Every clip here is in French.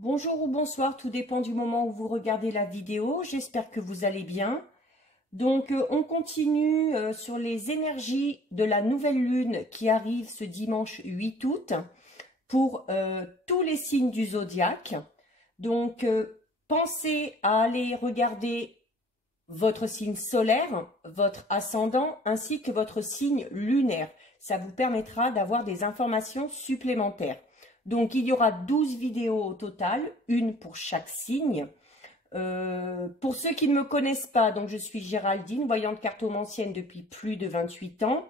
Bonjour ou bonsoir, tout dépend du moment où vous regardez la vidéo. J'espère que vous allez bien. Donc, on continue sur les énergies de la nouvelle lune qui arrive ce dimanche 8 août pour tous les signes du zodiaque. Donc, pensez à aller regarder votre signe solaire, votre ascendant, ainsi que votre signe lunaire. Ça vous permettra d'avoir des informations supplémentaires. Donc, il y aura 12 vidéos au total, une pour chaque signe. Pour ceux qui ne me connaissent pas, donc je suis Géraldine, voyante cartomancienne depuis plus de 28 ans.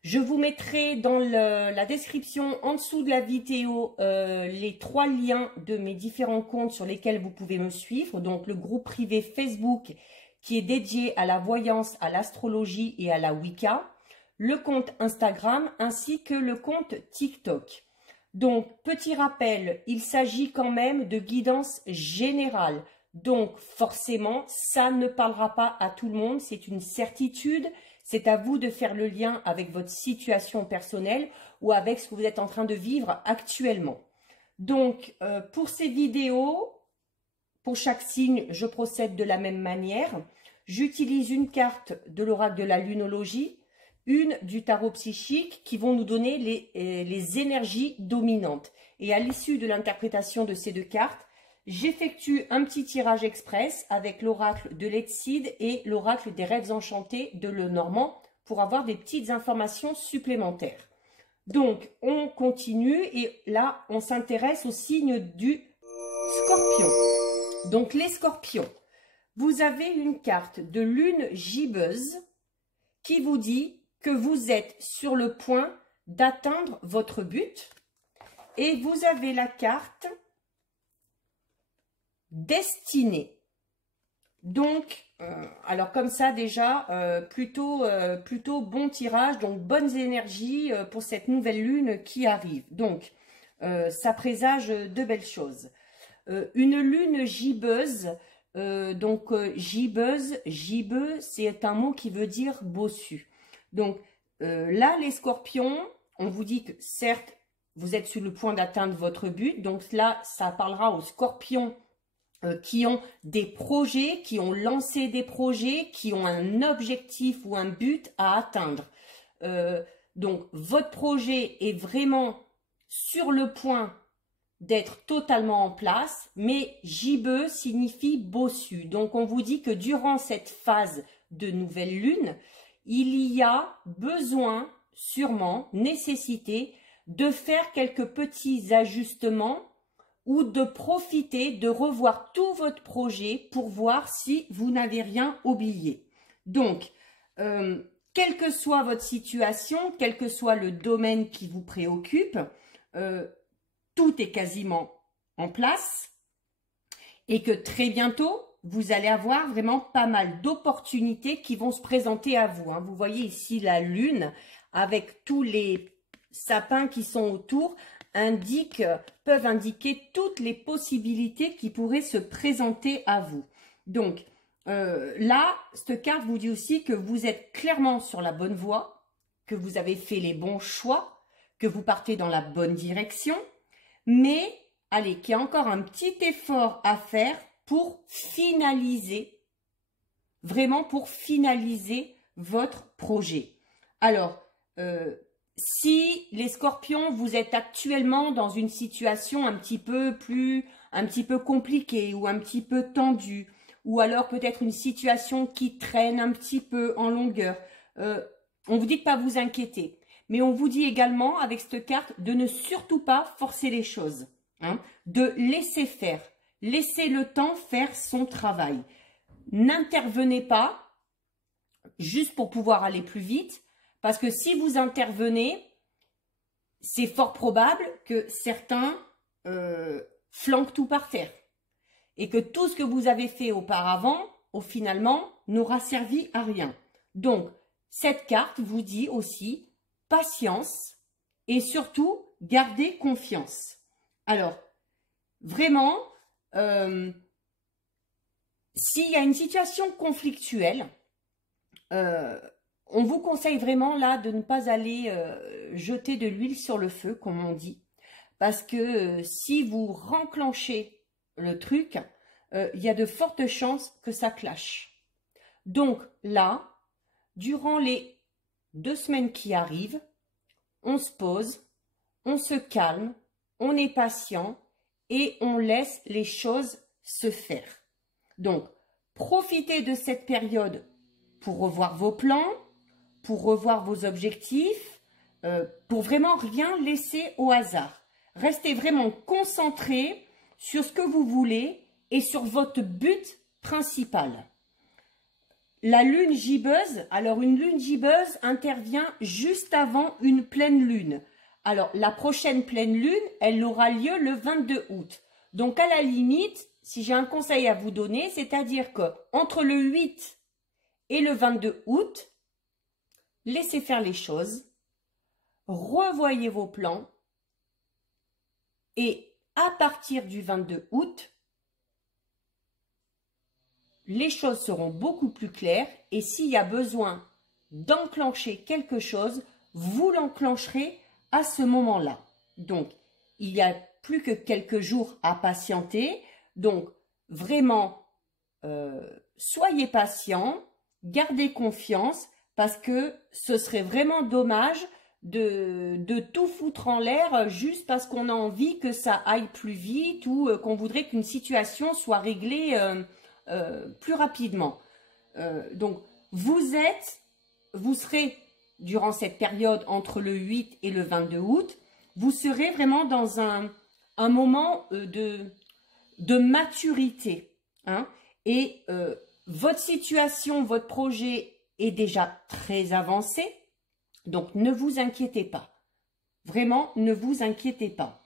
Je vous mettrai dans la description en dessous de la vidéo les 3 liens de mes différents comptes sur lesquels vous pouvez me suivre. Donc le groupe privé Facebook qui est dédié à la voyance, à l'astrologie et à la Wicca. Le compte Instagram ainsi que le compte TikTok. Donc, petit rappel, il s'agit quand même de guidance générale. Donc, forcément, ça ne parlera pas à tout le monde, c'est une certitude. C'est à vous de faire le lien avec votre situation personnelle ou avec ce que vous êtes en train de vivre actuellement. Donc, pour ces vidéos, pour chaque signe, je procède de la même manière. J'utilise une carte de l'oracle de la lunologie, une du tarot psychique qui vont nous donner les énergies dominantes. Et à l'issue de l'interprétation de ces deux cartes, j'effectue un petit tirage express avec l'oracle de l'Etcide et l'oracle des rêves enchantés de Lenormand pour avoir des petites informations supplémentaires. Donc, on continue et là, on s'intéresse au signe du Scorpion. Donc, les Scorpions, vous avez une carte de lune gibbeuse qui vous dit que vous êtes sur le point d'atteindre votre but. Et vous avez la carte destinée. Donc, alors comme ça déjà, plutôt bon tirage, donc bonnes énergies pour cette nouvelle lune qui arrive. Donc, ça présage de belles choses. Une lune gibbeuse, gibbeux, c'est un mot qui veut dire bossu. Donc là, les scorpions, on vous dit que certes, vous êtes sur le point d'atteindre votre but. Donc là, ça parlera aux scorpions qui ont des projets, qui ont lancé des projets, qui ont un objectif ou un but à atteindre. Donc votre projet est vraiment sur le point d'être totalement en place, mais gibbeux signifie bossu. Donc on vous dit que durant cette phase de nouvelle lune, il y a besoin, sûrement, nécessité de faire quelques petits ajustements ou de profiter de revoir tout votre projet pour voir si vous n'avez rien oublié. Donc, quelle que soit votre situation, quel que soit le domaine qui vous préoccupe, tout est quasiment en place et que très bientôt, vous allez avoir vraiment pas mal d'opportunités qui vont se présenter à vous. Vous voyez ici la lune avec tous les sapins qui sont autour peuvent indiquer toutes les possibilités qui pourraient se présenter à vous. Donc là, cette carte vous dit aussi que vous êtes clairement sur la bonne voie, que vous avez fait les bons choix, que vous partez dans la bonne direction, mais allez, qu'il y a encore un petit effort à faire pour finaliser, vraiment pour finaliser votre projet. Alors, si les scorpions, vous êtes actuellement dans une situation un petit peu compliquée ou un petit peu tendue, ou alors peut-être une situation qui traîne un petit peu en longueur, on vous dit de ne pas vous inquiéter. Mais on vous dit également, avec cette carte, de ne surtout pas forcer les choses, de laisser faire. Laissez le temps faire son travail. N'intervenez pas juste pour pouvoir aller plus vite, parce que si vous intervenez, c'est fort probable que certains flanquent tout par terre et que tout ce que vous avez fait auparavant, finalement, n'aura servi à rien. Donc, cette carte vous dit aussi patience et surtout gardez confiance. Alors, vraiment, s'il y a une situation conflictuelle, on vous conseille vraiment là de ne pas aller jeter de l'huile sur le feu, comme on dit, parce que si vous renclenchez le truc, il y a de fortes chances que ça clash. Donc là, durant les 2 semaines qui arrivent, on se pose, on se calme, on est patient et on laisse les choses se faire. Donc, profitez de cette période pour revoir vos plans, pour revoir vos objectifs, pour vraiment rien laisser au hasard. Restez vraiment concentré sur ce que vous voulez et sur votre but principal. La lune gibbeuse, alors une lune gibbeuse intervient juste avant une pleine lune. Alors la prochaine pleine lune, elle aura lieu le 22 août. Donc à la limite, si j'ai un conseil à vous donner, c'est-à-dire que entre le 8 et le 22 août, laissez faire les choses, revoyez vos plans et à partir du 22 août, les choses seront beaucoup plus claires et s'il y a besoin d'enclencher quelque chose, vous l'enclencherez à ce moment-là. Donc, il n'y a plus que quelques jours à patienter. Donc, vraiment, soyez patient, gardez confiance parce que ce serait vraiment dommage de tout foutre en l'air juste parce qu'on a envie que ça aille plus vite ou qu'on voudrait qu'une situation soit réglée plus rapidement. Donc, vous serez, durant cette période entre le 8 et le 22 août, vous serez vraiment dans un moment de maturité. Hein, et votre situation, votre projet est déjà très avancé. Donc, ne vous inquiétez pas. Vraiment, ne vous inquiétez pas.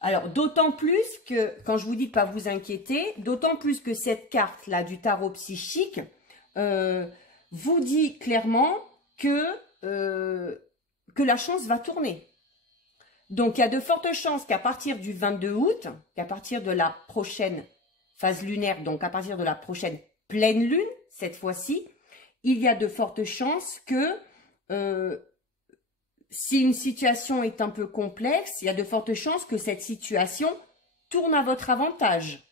Alors, d'autant plus que, quand je vous dis de ne pas vous inquiéter, d'autant plus que cette carte-là du tarot psychique vous dit clairement que la chance va tourner. Donc, il y a de fortes chances qu'à partir du 22 août, qu'à partir de la prochaine phase lunaire, donc à partir de la prochaine pleine lune, cette fois-ci, il y a de fortes chances que si une situation est un peu complexe, il y a de fortes chances que cette situation tourne à votre avantage.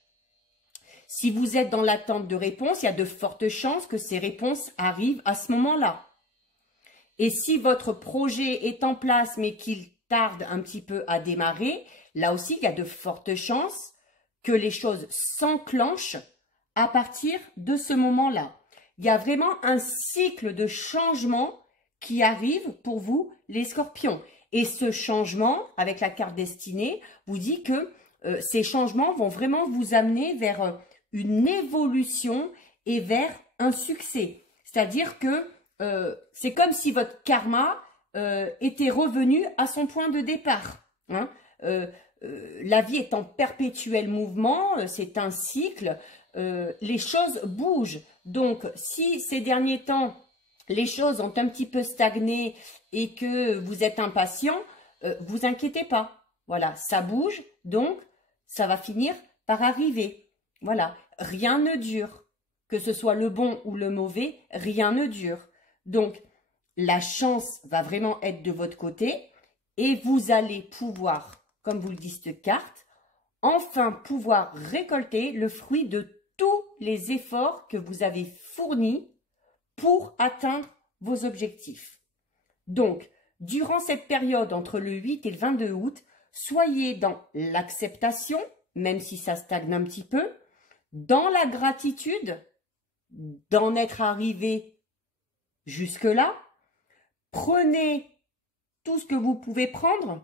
Si vous êtes dans l'attente de réponses, il y a de fortes chances que ces réponses arrivent à ce moment-là. Et si votre projet est en place mais qu'il tarde un petit peu à démarrer, là aussi, il y a de fortes chances que les choses s'enclenchent à partir de ce moment-là. Il y a vraiment un cycle de changement qui arrive pour vous, les scorpions. Et ce changement, avec la carte destinée, vous dit que ces changements vont vraiment vous amener vers une évolution et vers un succès. C'est-à-dire que c'est comme si votre karma était revenu à son point de départ. Hein. La vie est en perpétuel mouvement, c'est un cycle, les choses bougent. Donc, si ces derniers temps, les choses ont un petit peu stagné et que vous êtes impatient, vous inquiétez pas. Voilà, ça bouge, donc ça va finir par arriver. Voilà, rien ne dure. Que ce soit le bon ou le mauvais, rien ne dure. Donc, la chance va vraiment être de votre côté et vous allez pouvoir, comme vous le dit cette carte, enfin pouvoir récolter le fruit de tous les efforts que vous avez fournis pour atteindre vos objectifs. Donc, durant cette période entre le 8 et le 22 août, soyez dans l'acceptation, même si ça stagne un petit peu, dans la gratitude d'en être arrivé jusque-là. Prenez tout ce que vous pouvez prendre,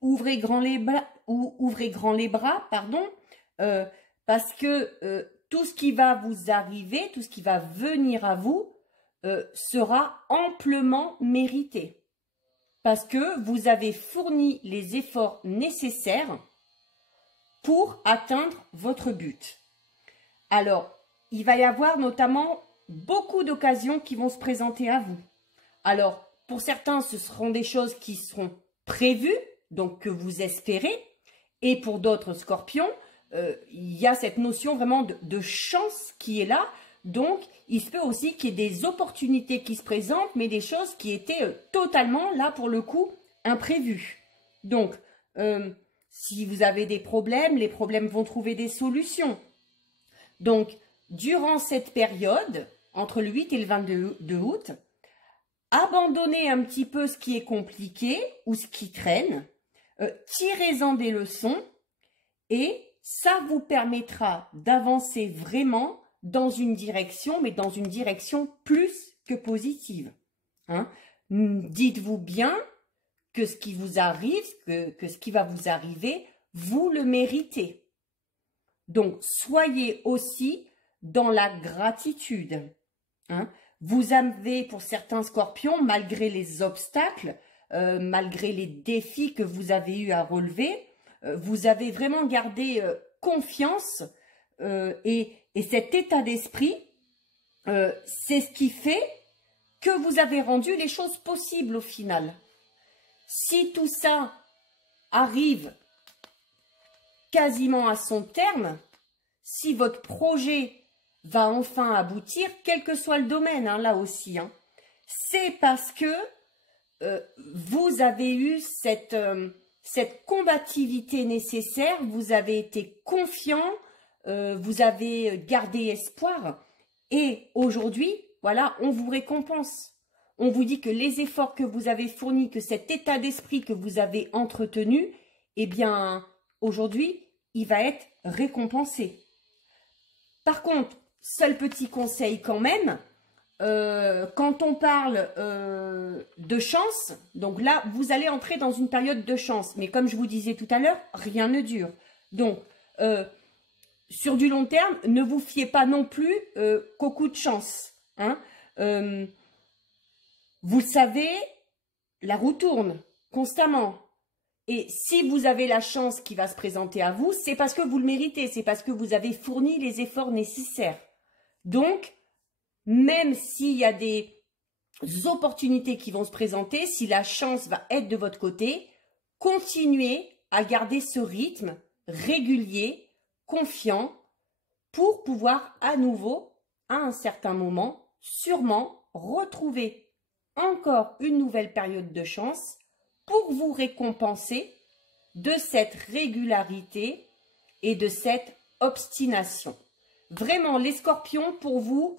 ouvrez grand les bras, parce que tout ce qui va vous arriver, tout ce qui va venir à vous, sera amplement mérité. Parce que vous avez fourni les efforts nécessaires pour atteindre votre but. Alors, il va y avoir notamment beaucoup d'occasions qui vont se présenter à vous. Alors, pour certains, ce seront des choses qui seront prévues, donc que vous espérez. Et pour d'autres scorpions, il y a cette notion vraiment de chance qui est là. Donc, il se peut aussi qu'il y ait des opportunités qui se présentent, mais des choses qui étaient totalement, là, pour le coup, imprévues. Donc, si vous avez des problèmes, les problèmes vont trouver des solutions. Donc, durant cette période, entre le 8 et le 22 août, abandonnez un petit peu ce qui est compliqué ou ce qui traîne, tirez-en des leçons et ça vous permettra d'avancer vraiment dans une direction, mais dans une direction plus que positive. Hein. Dites-vous bien que ce qui vous arrive, que ce qui va vous arriver, vous le méritez. Donc, soyez aussi dans la gratitude. Hein. Vous avez, pour certains scorpions, malgré les obstacles, malgré les défis que vous avez eu à relever, vous avez vraiment gardé confiance et cet état d'esprit, c'est ce qui fait que vous avez rendu les choses possibles au final. Si tout ça arrive quasiment à son terme, si votre projet va enfin aboutir, quel que soit le domaine, hein, là aussi, hein, c'est parce que vous avez eu cette combativité nécessaire, vous avez été confiant, vous avez gardé espoir et aujourd'hui, voilà, on vous récompense. On vous dit que les efforts que vous avez fournis, que cet état d'esprit que vous avez entretenu, eh bien, aujourd'hui, il va être récompensé. Par contre, seul petit conseil quand même, quand on parle de chance, donc là, vous allez entrer dans une période de chance. Mais comme je vous disais tout à l'heure, rien ne dure. Donc, sur du long terme, ne vous fiez pas non plus qu'au coup de chance. Hein. Vous le savez, la roue tourne constamment. Et si vous avez la chance qui va se présenter à vous, c'est parce que vous le méritez, c'est parce que vous avez fourni les efforts nécessaires. Donc, même s'il y a des opportunités qui vont se présenter, si la chance va être de votre côté, continuez à garder ce rythme régulier, confiant, pour pouvoir à nouveau, à un certain moment, sûrement retrouver encore une nouvelle période de chance pour vous récompenser de cette régularité et de cette obstination. Vraiment, les scorpions, pour vous,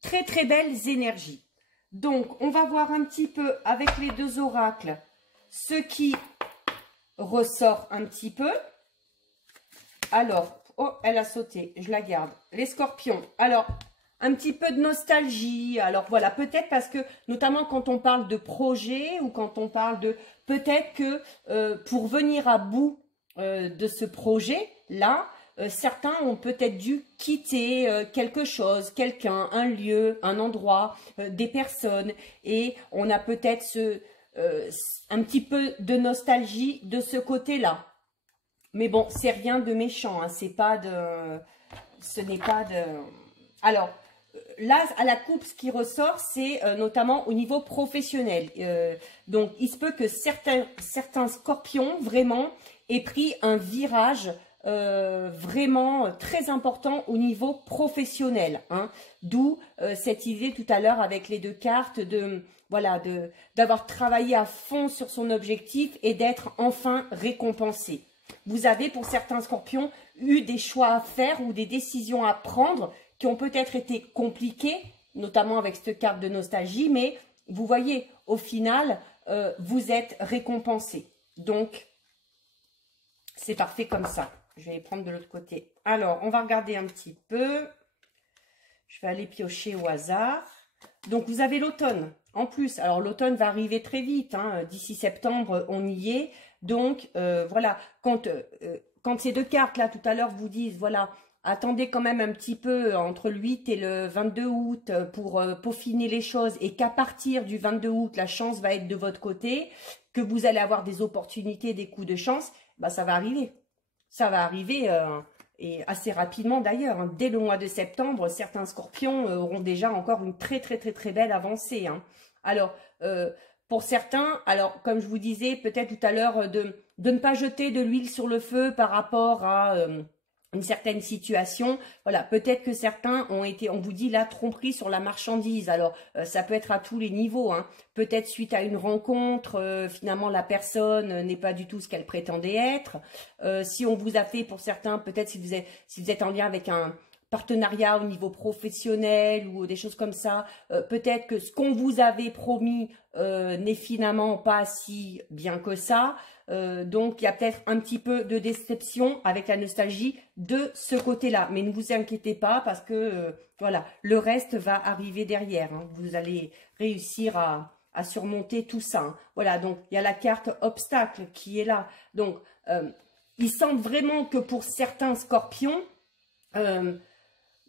très très belles énergies. Donc, on va voir un petit peu avec les deux oracles ce qui ressort un petit peu. Alors, oh, elle a sauté, je la garde. Les scorpions, alors, un petit peu de nostalgie. Alors voilà, peut-être parce que, notamment quand on parle de projet ou quand on parle de... Peut-être que pour venir à bout de ce projet-là, certains ont peut-être dû quitter quelque chose, quelqu'un, un lieu, un endroit, des personnes. Et on a peut-être un petit peu de nostalgie de ce côté-là. Mais bon, c'est rien de méchant, hein, c'est pas de... Ce n'est pas de... Alors, là, à la coupe, ce qui ressort, c'est notamment au niveau professionnel. Donc, il se peut que certains scorpions, vraiment, aient pris un virage vraiment très important au niveau professionnel. Hein. D'où cette idée tout à l'heure avec les deux cartes de... Voilà, d'avoir travaillé à fond sur son objectif et d'être enfin récompensé. Vous avez, pour certains scorpions, eu des choix à faire ou des décisions à prendre qui ont peut-être été compliquées, notamment avec cette carte de nostalgie, mais vous voyez, au final, vous êtes récompensé. Donc, c'est parfait comme ça. Je vais les prendre de l'autre côté. Alors, on va regarder un petit peu. Je vais aller piocher au hasard. Donc, vous avez l'automne. En plus, alors l'automne va arriver très vite. Hein. D'ici septembre, on y est. Donc, voilà, quand ces deux cartes-là, tout à l'heure, vous disent, voilà, attendez quand même un petit peu entre le 8 et le 22 août pour peaufiner les choses et qu'à partir du 22 août, la chance va être de votre côté, que vous allez avoir des opportunités, des coups de chance, bah, ça va arriver. Ça va arriver et assez rapidement d'ailleurs. Hein. Dès le mois de septembre, certains scorpions auront déjà encore une très belle avancée. Hein. Alors, pour certains, alors comme je vous disais peut-être tout à l'heure, de ne pas jeter de l'huile sur le feu par rapport à une certaine situation. Voilà, peut-être que certains ont été, on vous dit là, tromperie sur la marchandise. Alors, ça peut être à tous les niveaux, hein. Peut-être suite à une rencontre, finalement, la personne n'est pas du tout ce qu'elle prétendait être. Si on vous a fait, pour certains, peut-être si vous êtes en lien avec un partenariat au niveau professionnel ou des choses comme ça, peut-être que ce qu'on vous avait promis n'est finalement pas si bien que ça. Donc, il y a peut-être un petit peu de déception avec la nostalgie de ce côté-là. Mais ne vous inquiétez pas parce que, voilà, le reste va arriver derrière, hein. Vous allez réussir à surmonter tout ça, hein. Voilà, donc il y a la carte obstacle qui est là. Donc, il semble vraiment que pour certains scorpions,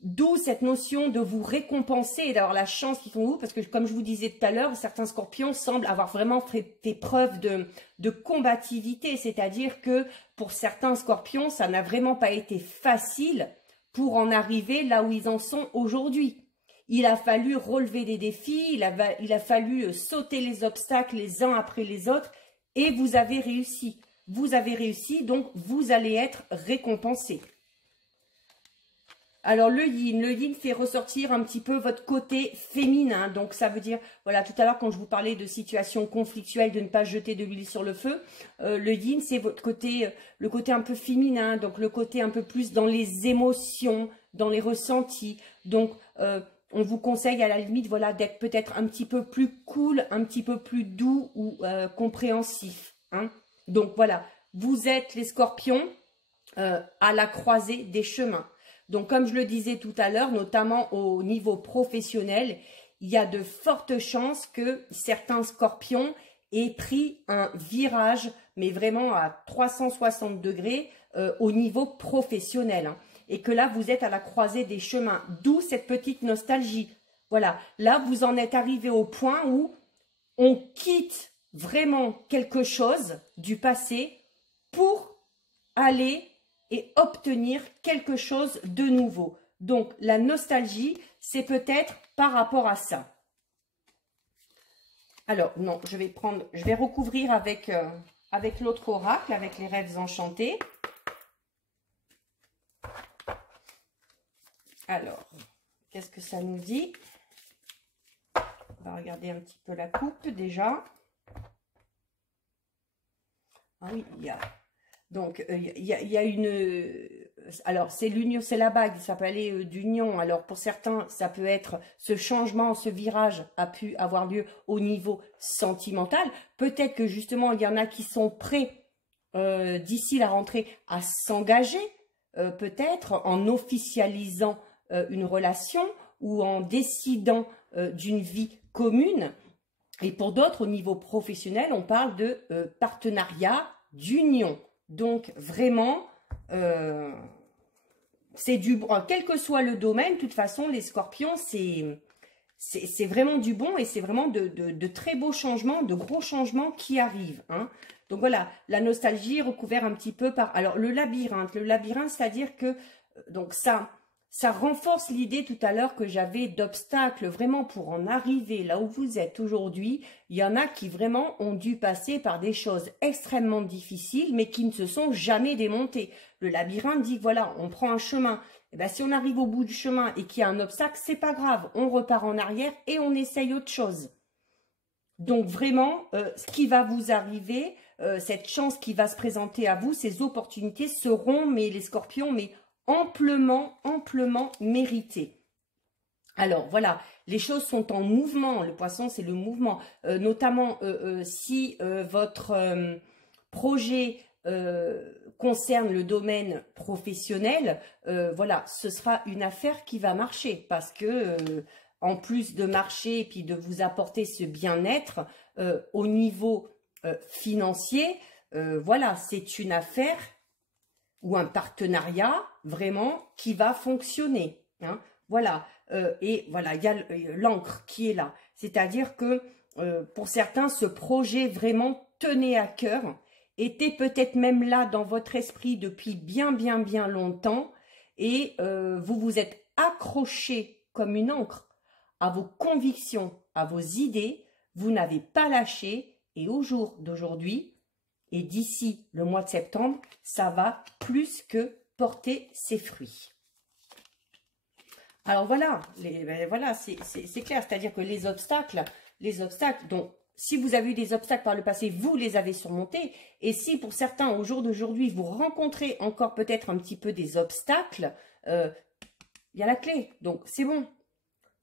d'où cette notion de vous récompenser et d'avoir la chance qu'ils font vous, parce que comme je vous disais tout à l'heure, certains scorpions semblent avoir vraiment fait preuve de combativité, c'est-à-dire que pour certains scorpions, ça n'a vraiment pas été facile pour en arriver là où ils en sont aujourd'hui. Il a fallu relever des défis, il a fallu sauter les obstacles les uns après les autres, et vous avez réussi. Vous avez réussi, donc vous allez être récompensé. Alors, le yin fait ressortir un petit peu votre côté féminin. Donc, ça veut dire, voilà, tout à l'heure, quand je vous parlais de situations conflictuelles, de ne pas jeter de l'huile sur le feu, le yin, c'est votre côté, le côté un peu féminin, donc le côté un peu plus dans les émotions, dans les ressentis. Donc, on vous conseille à la limite, voilà, d'être peut-être un petit peu plus cool, un petit peu plus doux ou compréhensif, hein. Donc, voilà, vous êtes les scorpions à la croisée des chemins. Donc, comme je le disais tout à l'heure, notamment au niveau professionnel, il y a de fortes chances que certains scorpions aient pris un virage, mais vraiment à 360 degrés au niveau professionnel, hein. Et que là, vous êtes à la croisée des chemins, d'où cette petite nostalgie. Voilà, là, vous en êtes arrivé au point où on quitte vraiment quelque chose du passé pour aller et obtenir quelque chose de nouveau. Donc, la nostalgie, c'est peut-être par rapport à ça. Alors, non, je vais recouvrir avec l'autre oracle, avec les rêves enchantés. Alors, qu'est-ce que ça nous dit? On va regarder un petit peu la coupe déjà. Ah oui, il y a... Donc, il y a une... Alors, c'est l'union, c'est la bague, ça peut aller d'union. Alors, pour certains, ça peut être ce changement, ce virage a pu avoir lieu au niveau sentimental. Peut-être que, justement, il y en a qui sont prêts, d'ici la rentrée, à s'engager, peut-être en officialisant une relation ou en décidant d'une vie commune. Et pour d'autres, au niveau professionnel, on parle de partenariat, d'union. Donc, vraiment, c'est du bon. Quel que soit le domaine, de toute façon, les scorpions, c'est vraiment du bon et c'est vraiment de très beaux changements, de gros changements qui arrivent, hein. Donc, voilà, la nostalgie est recouverte un petit peu par... Alors, le labyrinthe, c'est-à-dire que donc ça renforce l'idée tout à l'heure que j'avais d'obstacles vraiment pour en arriver là où vous êtes aujourd'hui. Il y en a qui vraiment ont dû passer par des choses extrêmement difficiles mais qui ne se sont jamais démontées. Le labyrinthe dit voilà, on prend un chemin. Et bien, si on arrive au bout du chemin et qu'il y a un obstacle, c'est pas grave. On repart en arrière et on essaye autre chose. Donc vraiment, ce qui va vous arriver, cette chance qui va se présenter à vous, ces opportunités seront, mais les scorpions, mais amplement mérité. Alors voilà, les choses sont en mouvement. Le poisson, c'est le mouvement. Notamment si votre projet concerne le domaine professionnel, voilà, ce sera une affaire qui va marcher parce que en plus de marcher et puis de vous apporter ce bien-être au niveau financier, voilà, c'est une affaire ou un partenariat vraiment qui va fonctionner, hein. Voilà, et voilà, il y a l'encre qui est là. C'est-à-dire que pour certains, ce projet vraiment tenait à cœur, était peut-être même là dans votre esprit depuis bien longtemps, et vous vous êtes accroché comme une encre à vos convictions, à vos idées, vous n'avez pas lâché, et au jour d'aujourd'hui, et d'ici le mois de septembre, ça va plus que porter ses fruits. Alors voilà, voilà, c'est clair, c'est-à-dire que les obstacles, donc si vous avez eu des obstacles par le passé, vous les avez surmontés. Et si pour certains, au jour d'aujourd'hui, vous rencontrez encore peut-être un petit peu des obstacles, il y a la clé. Donc c'est bon.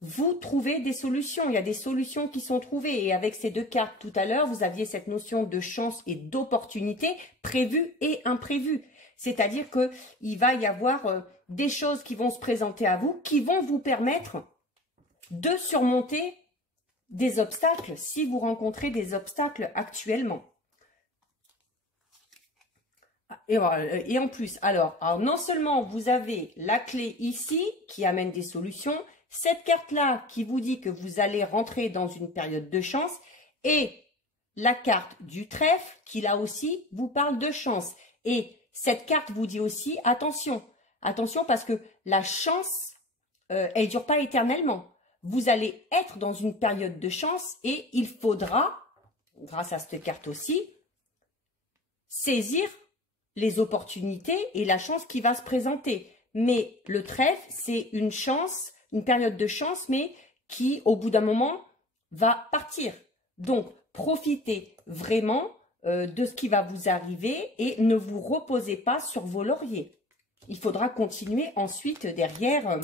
Vous trouvez des solutions. Il y a des solutions qui sont trouvées. Et avec ces deux cartes tout à l'heure, vous aviez cette notion de chance et d'opportunité prévue et imprévue. C'est-à-dire qu'il va y avoir des choses qui vont se présenter à vous, qui vont vous permettre de surmonter des obstacles si vous rencontrez des obstacles actuellement. Et en plus, alors non seulement vous avez la clé ici qui amène des solutions, cette carte-là qui vous dit que vous allez rentrer dans une période de chance, et la carte du trèfle qui là aussi vous parle de chance. Et cette carte vous dit aussi attention, attention parce que la chance, elle ne dure pas éternellement. Vous allez être dans une période de chance et il faudra, grâce à cette carte aussi, saisir les opportunités et la chance qui va se présenter. Mais le trèfle, c'est une chance, une période de chance, mais qui, au bout d'un moment, va partir. Donc, profitez vraiment de ce qui va vous arriver et ne vous reposez pas sur vos lauriers. Il faudra continuer ensuite derrière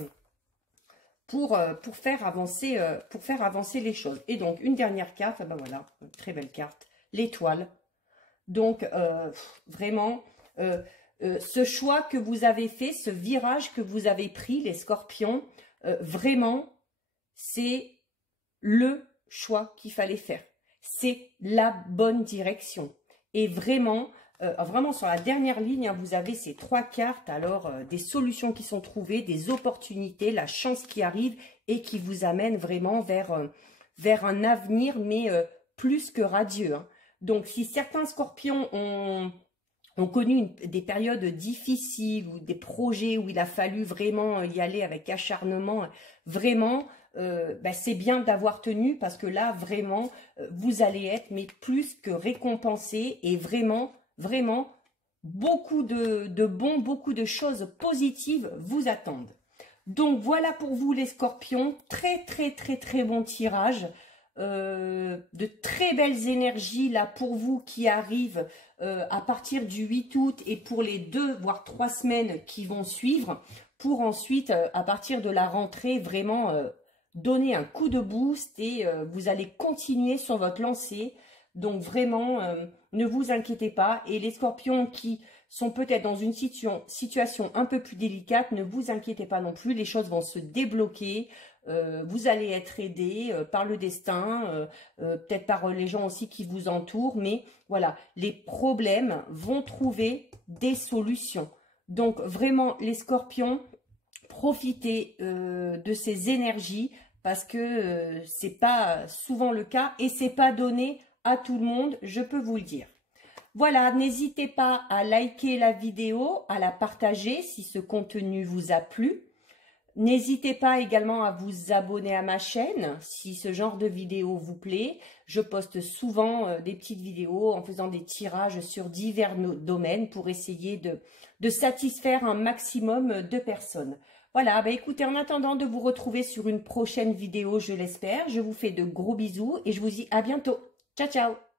pour faire avancer les choses. Et donc, une dernière carte, ben voilà, une très belle carte, l'étoile. Donc, vraiment, ce choix que vous avez fait, ce virage que vous avez pris, les scorpions, vraiment, c'est le choix qu'il fallait faire. C'est la bonne direction. Et vraiment, vraiment sur la dernière ligne, hein, vous avez ces trois cartes, alors des solutions qui sont trouvées, des opportunités, la chance qui arrive et qui vous amène vraiment vers un avenir, mais plus que radieux. Hein. Donc, si certains scorpions ont connu des périodes difficiles ou des projets où il a fallu vraiment y aller avec acharnement, vraiment, c'est bien d'avoir tenu parce que là, vraiment, vous allez être mais plus que récompensé et vraiment, vraiment, beaucoup beaucoup de choses positives vous attendent. Donc, voilà pour vous les scorpions, très, très, très, très bon tirage. De très belles énergies là pour vous qui arrivent à partir du 8 août et pour les 2 voire 3 semaines qui vont suivre pour ensuite à partir de la rentrée vraiment donner un coup de boost et vous allez continuer sur votre lancée. Donc vraiment ne vous inquiétez pas, et les scorpions qui sont peut-être dans une situation un peu plus délicate, ne vous inquiétez pas non plus, les choses vont se débloquer. Vous allez être aidé par le destin, peut-être par les gens aussi qui vous entourent, mais voilà, les problèmes vont trouver des solutions. Donc vraiment, les scorpions, profitez de ces énergies parce que c'est pas souvent le cas et c'est pas donné à tout le monde, je peux vous le dire. Voilà, n'hésitez pas à liker la vidéo, à la partager si ce contenu vous a plu. N'hésitez pas également à vous abonner à ma chaîne si ce genre de vidéo vous plaît. Je poste souvent des petites vidéos en faisant des tirages sur divers domaines pour essayer de satisfaire un maximum de personnes. Voilà, écoutez, en attendant de vous retrouver sur une prochaine vidéo, je l'espère, je vous fais de gros bisous et je vous dis à bientôt. Ciao, ciao!